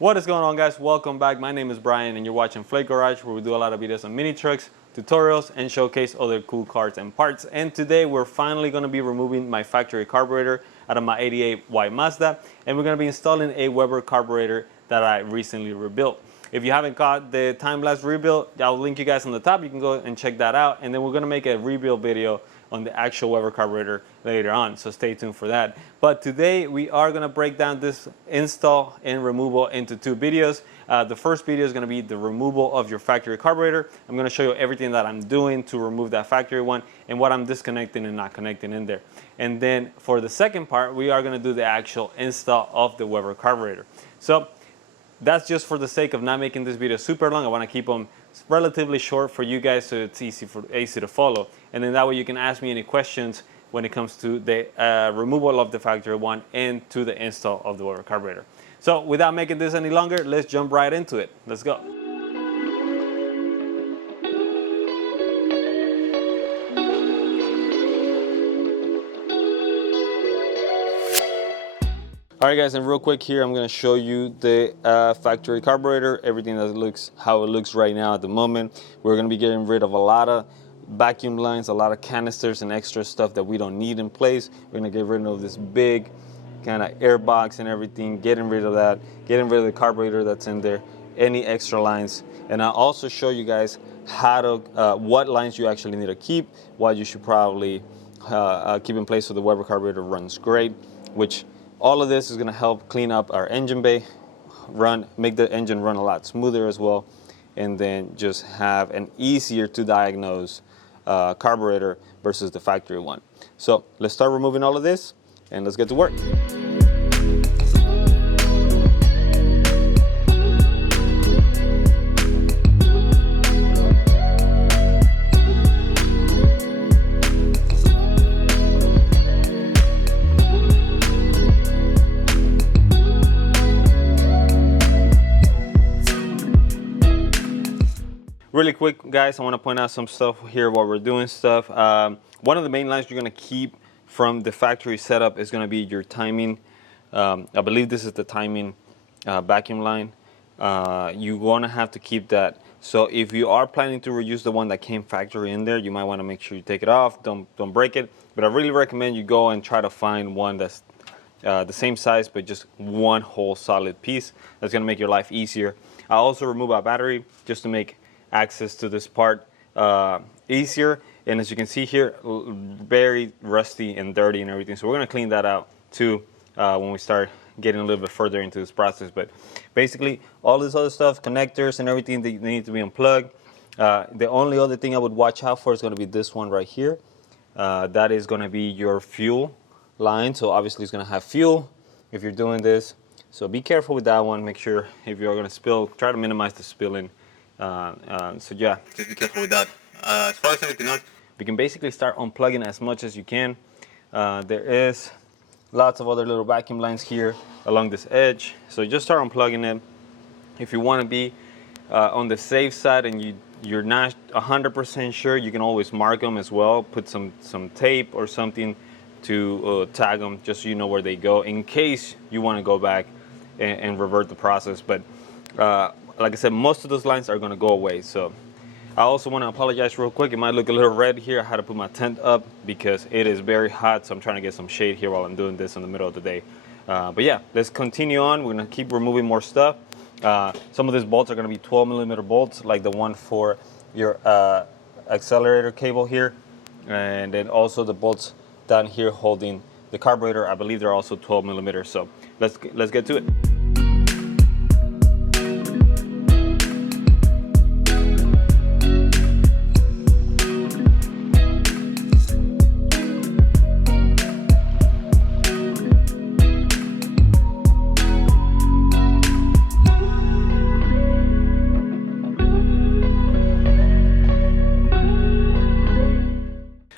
What is going on, guys? Welcome back. My name is Brian and you're watching Flake Garage, where we do a lot of videos on mini trucks, tutorials, and showcase other cool cars and parts. And today we're finally going to be removing my factory carburetor out of my 88 white Mazda, and we're going to be installing a Weber carburetor that I recently rebuilt. If you haven't got the time-lapse rebuild, I'll link you guys on the top. You can go and check that out. And then we're going to make a rebuild video on the actual Weber carburetor later on, so stay tuned for that. But today we are going to break down this install and removal into two videos. The first video is going to be the removal of your factory carburetor. I'm going to show you everything that I'm doing to remove that factory one and what I'm disconnecting and not connecting in there. And then for the second part, we are going to do the actual install of the Weber carburetor. So that's just for the sake of not making this video super long. I want to keep them relatively short for you guys so it's easy to follow. And then that way you can ask me any questions when it comes to the removal of the factory one and to the install of the Weber carburetor. So without making this any longer, let's jump right into it. Let's go. Alright guys, and real quick here, I'm going to show you the factory carburetor, everything that looks, how it looks right now at the moment. We're going to be getting rid of a lot of vacuum lines, a lot of canisters and extra stuff that we don't need in place. We're going to get rid of this big kind of air box and everything, getting rid of that, getting rid of the carburetor that's in there, any extra lines. And I'll also show you guys how to, what lines you actually need to keep, what you should probably keep in place so the Weber carburetor runs great, which all of this is going to help clean up our engine bay, make the engine run a lot smoother as well, and then just have an easier to diagnose carburetor versus the factory one. So let's start removing all of this and let's get to work. Really quick, guys, I want to point out some stuff here while we're doing stuff. One of the main lines you're going to keep from the factory setup is going to be your timing. I believe this is the timing vacuum line. You're going to have to keep that. So if you are planning to reuse the one that came factory in there, you might want to make sure you take it off. Don't break it. But I really recommend you go and try to find one that's the same size, but just one whole solid piece. That's going to make your life easier. I also remove our battery just to make access to this part easier, and as you can see here, very rusty and dirty and everything, so we're going to clean that out too when we start getting a little bit further into this process. But basically all this other stuff, connectors and everything, they need to be unplugged. The only other thing I would watch out for is going to be this one right here. That is going to be your fuel line, so obviously it's going to have fuel if you're doing this, so be careful with that one. Make sure if you're going to spill, try to minimize the spilling. So yeah, just be careful with that. As far as everything else, we can basically start unplugging as much as you can. There is lots of other little vacuum lines here along this edge, so just start unplugging it. If you want to be on the safe side and you're not 100% sure, you can always mark them as well. Put some tape or something to tag them, just so you know where they go in case you want to go back and revert the process. But like I said, most of those lines are going to go away. So I also want to apologize real quick. It might look a little red here. I had to put my tent up because it is very hot, so I'm trying to get some shade here while I'm doing this in the middle of the day. But yeah, let's continue on. We're going to keep removing more stuff. Some of these bolts are going to be 12mm bolts, like the one for your accelerator cable here, and then also the bolts down here holding the carburetor. I believe they're also 12mm. So let's get to it.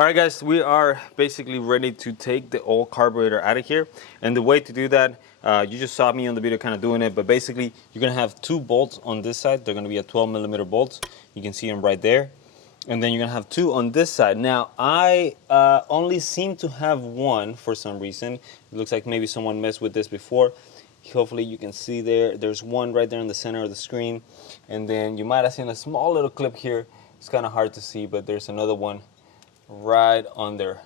Alright guys, we are basically ready to take the old carburetor out of here, and the way to do that, you just saw me on the video kind of doing it, but basically you're going to have two bolts on this side. They're going to be a 12mm bolts. You can see them right there. And then you're going to have two on this side. Now I only seem to have one for some reason. It looks like maybe someone messed with this before. Hopefully you can see there's one right there in the center of the screen, and then you might have seen a small little clip here. It's kind of hard to see, but there's another one right under.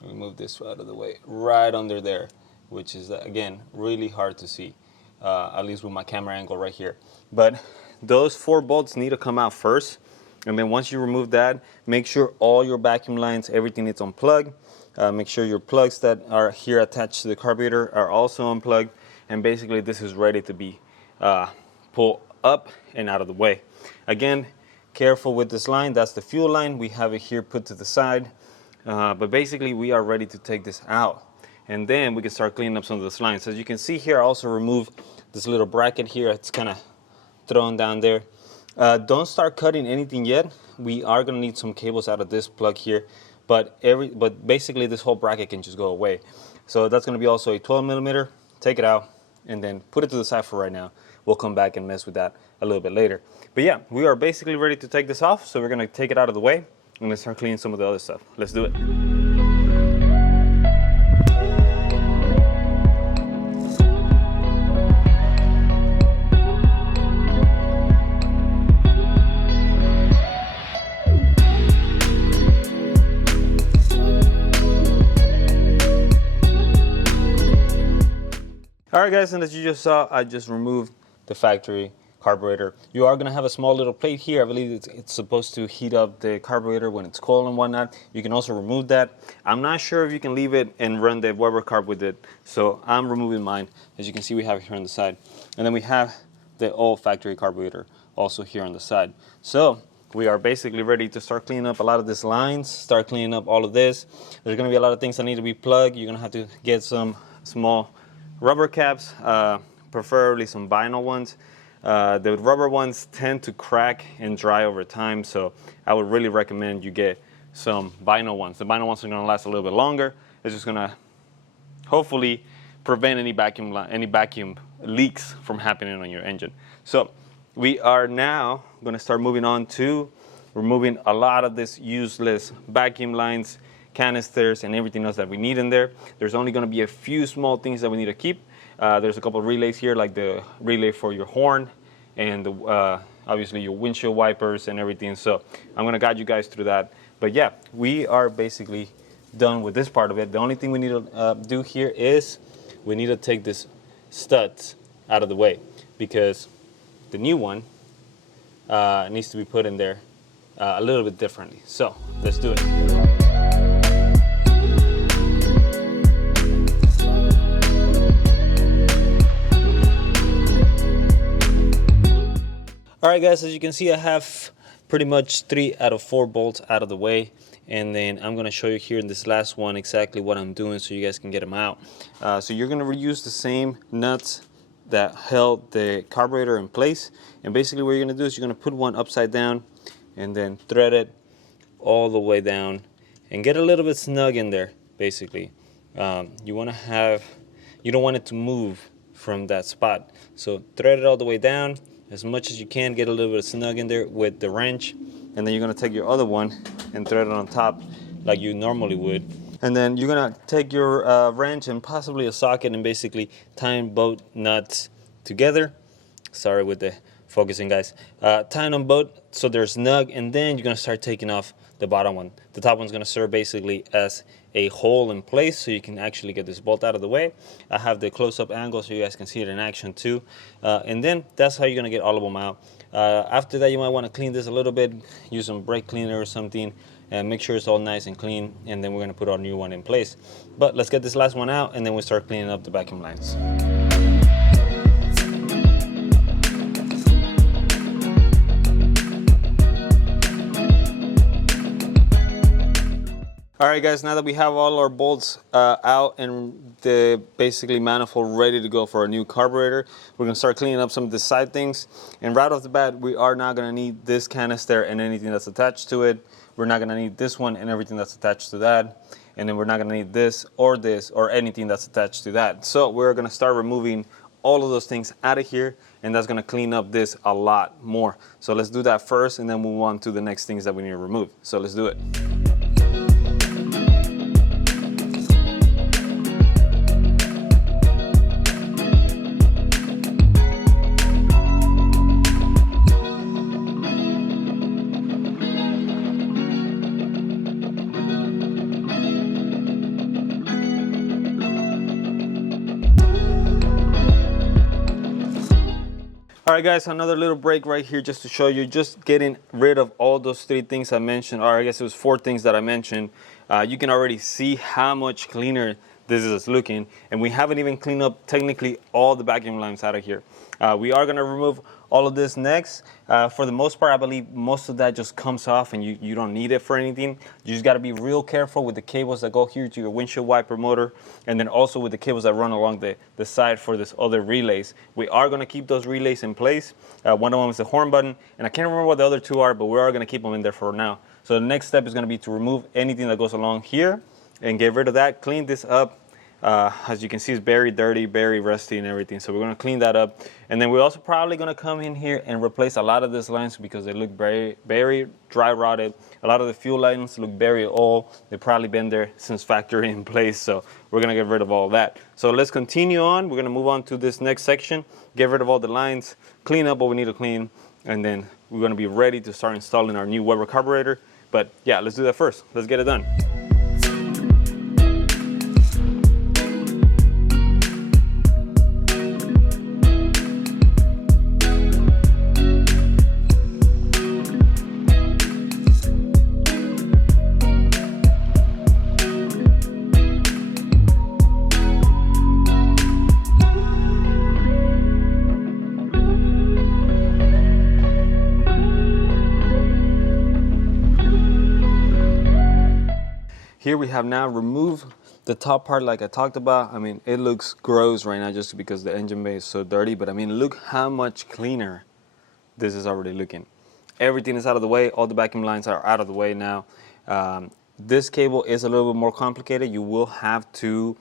Let me move this out of the way. Right under there, which is again really hard to see, at least with my camera angle right here. But those 4 bolts need to come out first, and then once you remove that, make sure all your vacuum lines, everything is unplugged. Make sure your plugs that are here attached to the carburetor are also unplugged, and basically this is ready to be pulled up and out of the way. Again, careful with this line. That's the fuel line. We have it here put to the side, but basically we are ready to take this out, and then we can start cleaning up some of those lines. As you can see here, I also removed this little bracket here. It's kind of thrown down there. Don't start cutting anything yet. We are going to need some cables out of this plug here, but basically this whole bracket can just go away. So that's going to be also a 12 millimeter. Take it out and then put it to the side for right now. We'll come back and mess with that a little bit later. But yeah, we are basically ready to take this off. So we're going to take it out of the way and let's start cleaning some of the other stuff. Let's do it. Alright guys, and as you just saw, I just removed the factory carburetor. You are going to have a small little plate here. I believe it's supposed to heat up the carburetor when it's cold and whatnot. You can also remove that. I'm not sure if you can leave it and run the Weber carb with it, so I'm removing mine. As you can see, we have it here on the side. And then we have the old factory carburetor also here on the side. So we are basically ready to start cleaning up a lot of these lines, start cleaning up all of this. There's going to be a lot of things that need to be plugged. You're going to have to get some small rubber caps, preferably some vinyl ones. The rubber ones tend to crack and dry over time, so I would really recommend you get some vinyl ones. The vinyl ones are going to last a little bit longer. It's just going to hopefully prevent any vacuum leaks from happening on your engine. So we are now going to start moving on to removing a lot of this useless vacuum lines, canisters, and everything else that we need in there. There's only going to be a few small things that we need to keep. There's a couple of relays here, like the relay for your horn and obviously your windshield wipers and everything. So I'm going to guide you guys through that. But yeah, we are basically done with this part of it. The only thing we need to do here is we need to take this studs out of the way, because the new one needs to be put in there a little bit differently. So let's do it. Alright guys, as you can see, I have pretty much 3 out of 4 bolts out of the way, and then I'm going to show you here in this last one exactly what I'm doing so you guys can get them out. So you're going to reuse the same nuts that held the carburetor in place, and basically what you're going to do is you're going to put one upside down and then thread it all the way down and get a little bit snug in there. Basically, you don't want it to move from that spot, so thread it all the way down as much as you can, get a little bit snug in there with the wrench, and then you're going to take your other one and thread it on top like you normally would. And then you're going to take your wrench and possibly a socket and basically tying both nuts together. Sorry with the focusing, guys. Tying them both so they're snug, and then you're going to start taking off the bottom one. The top one's going to serve basically as a hole in place so you can actually get this bolt out of the way. I have the close-up angle so you guys can see it in action too. And then that's how you're going to get all of them out. After that, you might want to clean this a little bit, use some brake cleaner or something, and make sure it's all nice and clean, and then we're going to put our new one in place. But let's get this last one out, and then we'll start cleaning up the vacuum lines. Alright guys, now that we have all our bolts out and the basically manifold ready to go for a new carburetor, we're going to start cleaning up some of the side things. And right off the bat, we are not going to need this canister and anything that's attached to it. We're not going to need this one and everything that's attached to that. And then we're not going to need this or anything that's attached to that. So we're going to start removing all of those things out of here, and that's going to clean up this a lot more. So let's do that first and then move on to the next things that we need to remove. So let's do it. All right, guys, another little break right here just to show you, just getting rid of all those 3 things I mentioned, or I guess it was 4 things that I mentioned. You can already see how much cleaner this is looking, and we haven't even cleaned up technically all the vacuum lines out of here. We are going to remove all of this next. For the most part, I believe most of that just comes off and you don't need it for anything. You just got to be real careful with the cables that go here to your windshield wiper motor, and then also with the cables that run along the side for this other relays. We are going to keep those relays in place. One of them is the horn button, and I can't remember what the other 2 are, but we are going to keep them in there for now. So the next step is going to be to remove anything that goes along here and get rid of that, clean this up. As you can see, it's very dirty, very rusty and everything. So we're going to clean that up. And then we're also probably going to come in here and replace a lot of these lines because they look very, very dry rotted. A lot of the fuel lines look very old. They've probably been there since factory in place. So we're going to get rid of all that. So let's continue on. We're going to move on to this next section, get rid of all the lines, clean up what we need to clean, and then we're going to be ready to start installing our new Weber carburetor. But yeah, let's do that first. Let's get it done. Here we have now removed the top part like I talked about. I mean, it looks gross right now just because the engine bay is so dirty, but I mean, look how much cleaner this is already looking. Everything is out of the way. All the vacuum lines are out of the way now. This cable is a little bit more complicated. You will have to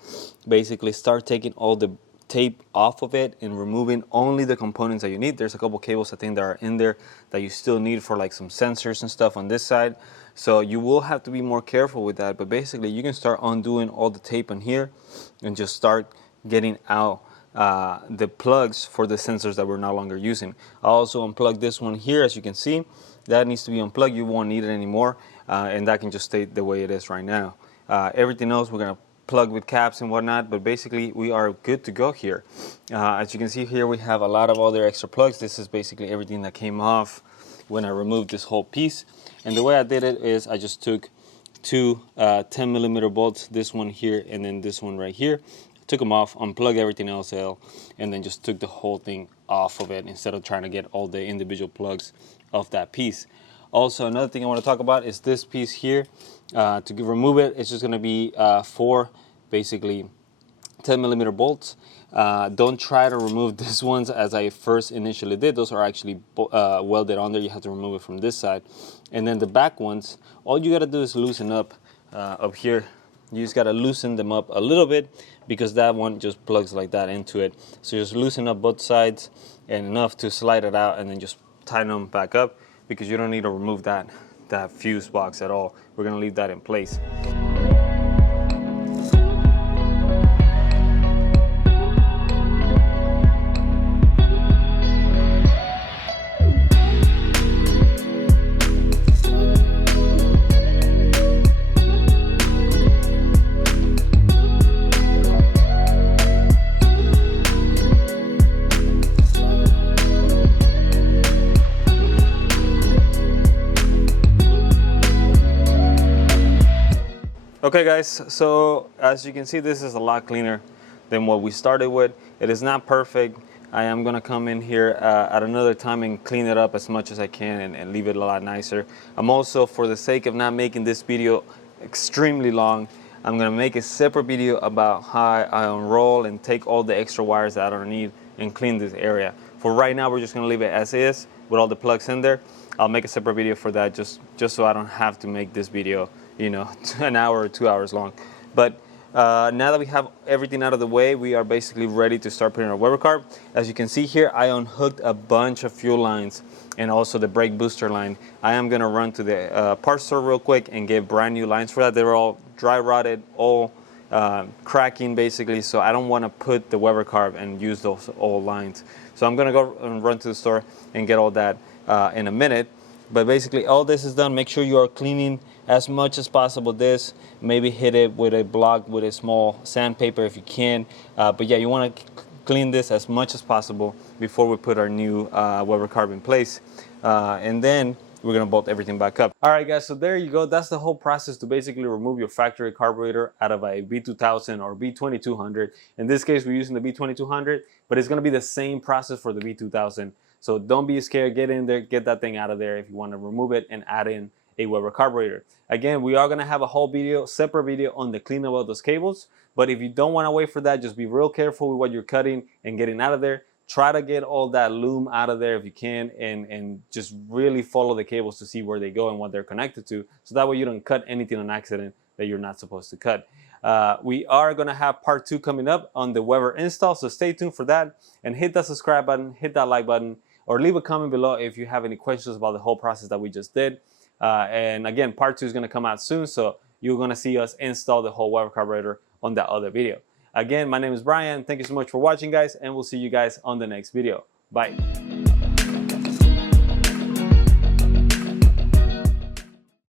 basically start taking all the tape off of it and removing only the components that you need. There's a couple cables I think that are in there that you still need for like some sensors and stuff on this side. So you will have to be more careful with that, but basically you can start undoing all the tape on here and just start getting out the plugs for the sensors that we're no longer using. I'll also unplug this one here. As you can see, that needs to be unplugged. You won't need it anymore, and that can just stay the way it is right now. Everything else we're going to plug with caps and whatnot, but basically we are good to go here. As you can see here, we have a lot of other extra plugs. This is basically everything that came off when I removed this whole piece. And the way I did it is I just took 2 10mm bolts, this one here and then this one right here, took them off, unplugged everything else out, and then just took the whole thing off of it instead of trying to get all the individual plugs off that piece. Also, another thing I want to talk about is this piece here. To remove it, it's just going to be 4 basically 10mm bolts. Don't try to remove these ones as I first initially did. Those are actually welded on there. You have to remove it from this side. And then the back ones, all you got to do is loosen up here. You just got to loosen them up a little bit because that one just plugs like that into it. So just loosen up both sides and enough to slide it out and then just tighten them back up because you don't need to remove that fuse box at all. We're going to leave that in place. Okay guys, so as you can see, this is a lot cleaner than what we started with. It is not perfect. I am gonna come in here at another time and clean it up as much as I can and leave it a lot nicer. I'm also, for the sake of not making this video extremely long, I'm gonna make a separate video about how I unroll and take all the extra wires that I don't need and clean this area. For right now, we're just gonna leave it as is with all the plugs in there. I'll make a separate video for that just so I don't have to make this video, you know, an hour or 2 hours long. But now that we have everything out of the way, we are basically ready to start putting our Weber carb. As you can see here, I unhooked a bunch of fuel lines and also the brake booster line. I am gonna run to the parts store real quick and get brand new lines for that. They were all dry rotted, all cracking basically, so I don't want to put the Weber carb and use those old lines. So I'm gonna go and run to the store and get all that in a minute. But basically all this is done. Make sure you are cleaning as much as possible this. Maybe hit it with a block with a small sandpaper if you can. But yeah, you want to clean this as much as possible before we put our new Weber carb in place. And then we're gonna bolt everything back up. All right, guys, so there you go. That's the whole process to basically remove your factory carburetor out of a B2000 or B2200. In this case, we're using the B2200, but it's gonna be the same process for the B2000. So don't be scared, get in there, get that thing out of there if you wanna remove it and add in a Weber carburetor. Again, we are gonna have a whole video, separate video on the cleanup of those cables, but if you don't wanna wait for that, just be real careful with what you're cutting and getting out of there. Try to get all that loom out of there if you can, and just really follow the cables to see where they go and what they're connected to, so that way you don't cut anything on accident that you're not supposed to cut. We are gonna have part 2 coming up on the Weber install, so stay tuned for that, and hit that subscribe button, hit that like button, or leave a comment below if you have any questions about the whole process that we just did. And again, part 2 is gonna come out soon, so you're gonna see us install the whole Weber carburetor on that other video. Again, my name is Brian. Thank you so much for watching, guys, and we'll see you guys on the next video. Bye.